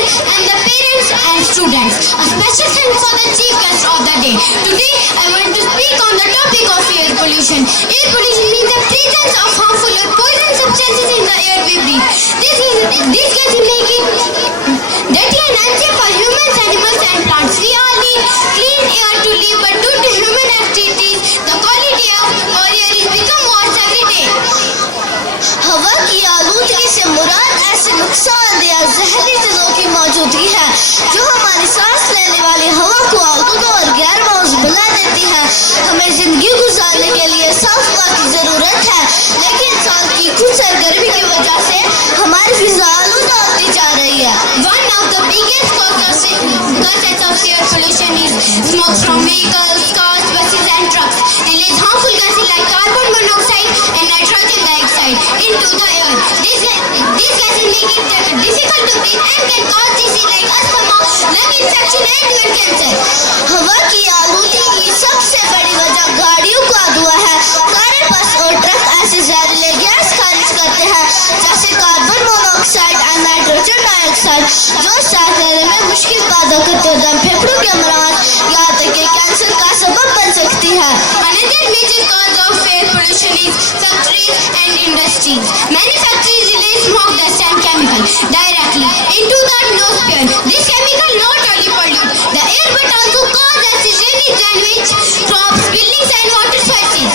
teachers and the parents and students. A special thanks for the chief guest of the day. Today I want to speak on the topic of air pollution. Air pollution means the presence of harmful or poison substances in the air we breathe. These gases make it dirty and unsafe for humans, animals and plants. We all need clean air to live, but due to human activities, the quality of our air is become worse every day. हवा की आलूदगी से मुराद ऐसे नुकसानदेह जहरी चीजों की मौजूदगी है जो हमारी सांस लेने वाली हवा को आलूदा और गैर मौज बना देती है। हमें जिंदगी गुजारने के लिए साफ हवा की जरूरत है, लेकिन इंसान की खुद सरगर्मी की वजह से हमारी फिजा आलूदा होती जा रही है। One of the biggest causes of air pollution is smoke from vehicles, cars, buses and trucks. Release harmful gases like carbon monoxide and nitrogen dioxide into the air. These gases make it difficult to breathe and can cause disease like asthma, lung infection and even cancer. हवा की आलूदगी की सबसे बड़ी वजह गाड़ियों का धुआं है। कारें, बस और ट्रक ऐसे जहरीले गैस खारिज करते हैं जैसे कार्बन मोनोऑक्साइड और नाइट्रोजन डाइऑक्साइड, जो सांस लेने में मुश्किल पैदा करते हैं, दम, फेफड़ों के अमराज, यहाँ तक कि कैंसर का सबब बन सकती है। Another major cause of air pollution is factories and industries. Many factories release smoke, dust and chemical directly into the atmosphere. This chemical not only pollute the air but also cause acid rain, damage crops, buildings and water sources.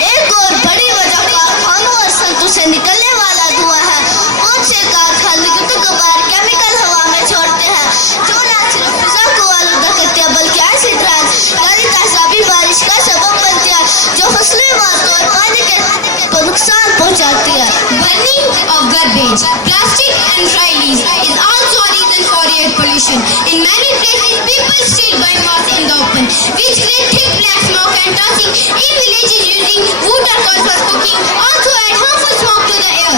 एक और बड़ी वजह कारखानों और संयंत्रों से निकलने वाला धुआं है। उनसे कारखाने गुबार केमिकल हवा में छोड़ते हैं जो न सिर्फ फिजा को आलूदा करते हैं बल्कि एसिड रेन यानी तेजाबी बारिश का सबब बनती है जो फसलें मौत और पानी को नुकसान पहुंचाती है। Burning of garbage, plastic and dry leaves is also a reason for air pollution. In many places, people still burn mass in the open, which create thick black smoke and toxic. In villages, using wood or coal for cooking also add harmful smoke to the air.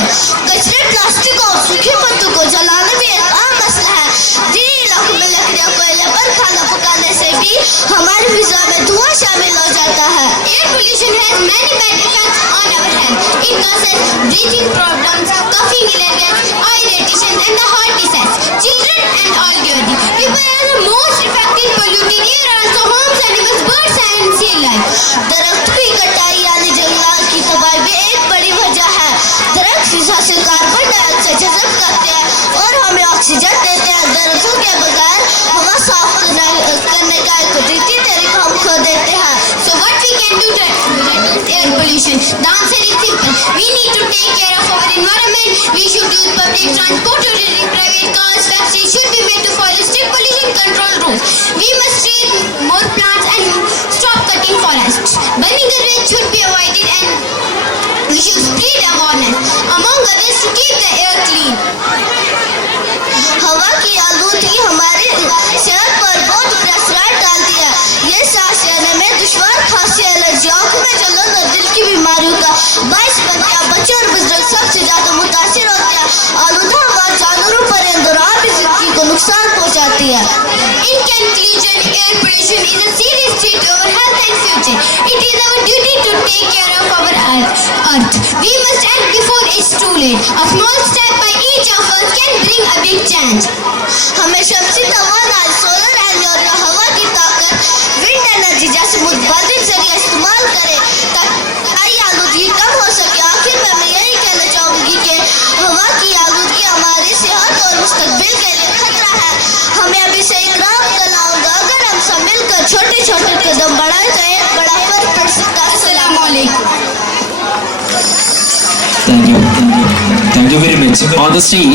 कचरे, plastic और सूखे पत्तों को जलाना भी एक आम मसला है। जिन इलाकों में लकड़ियां, कोयले पर खाना पकाने से भी हमारी फिजा में धुआं शामिल हो जाता है। Air pollution has many bad effects on our health. It causes breathing problems, coughing, allergies, eye irritation, and the heart disease. Children and elderly people are the most affected. Polluted air also harms animals, birds, and sea life. दरख्त की कटाई यानी जंगलात की तबाही भी एक बड़ी वजह है। दरख्त फिजा से कार्बन डाइऑक्साइड जज़ब करते हैं और हमें ऑक्सीजन देते हैं। दरख्तों के बगैर हवा साफ करने का एक कुदरती तरीका हम खो देते हैं। So what we can do to reduce air pollution? The answer is simple. We need to take care of our environment. We should use public transport or private cars. Factories should be made to follow strict pollution control rules. We must treat more plants and stop cutting forests. Burning garbage should be avoided and we should spread awareness among others to keep the air clean. हवा की आलूदगी हमारी सेहत पर बहुत बुरा असर डालती है। ये सांस लेने में दुश्वार, खांसी, एलर्जी, आंखों में जलन और दिल की बीमारियों का बायस बनती है। बच्चे और बुजुर्ग सबसे ज्यादा मुतासिर होते हैं। आलूदा हवा जानवरों, परिंदों और आम जिंदगी को नुकसान पहुंचाती है। In conclusion, air pollution is a serious threat to our health and future. It is our duty to take care of our earth. We must act before it's too late. A small step by each of us can bring a big change. हमें शमसी तवानाई, solar energy और हवा की ताकत, wind energy जैसे मुतबादिल जरिए इस्तेमाल करें ताकि आलूदगी कम हो सके। आखिर में मैं यही कहना चाहूँगी कि हवा की आलूदगी हमारी सेहत और मुस्तकबिल के लिए खतरा है। हमें अभी से इकराम करना होगा। अगर हम सब मिलकर छोटे छोटे कदम बढ़ाएं तो एक बड़ा फर्क पड़ सकता है। Assalamu alaikum. Thank you very much. On the stage.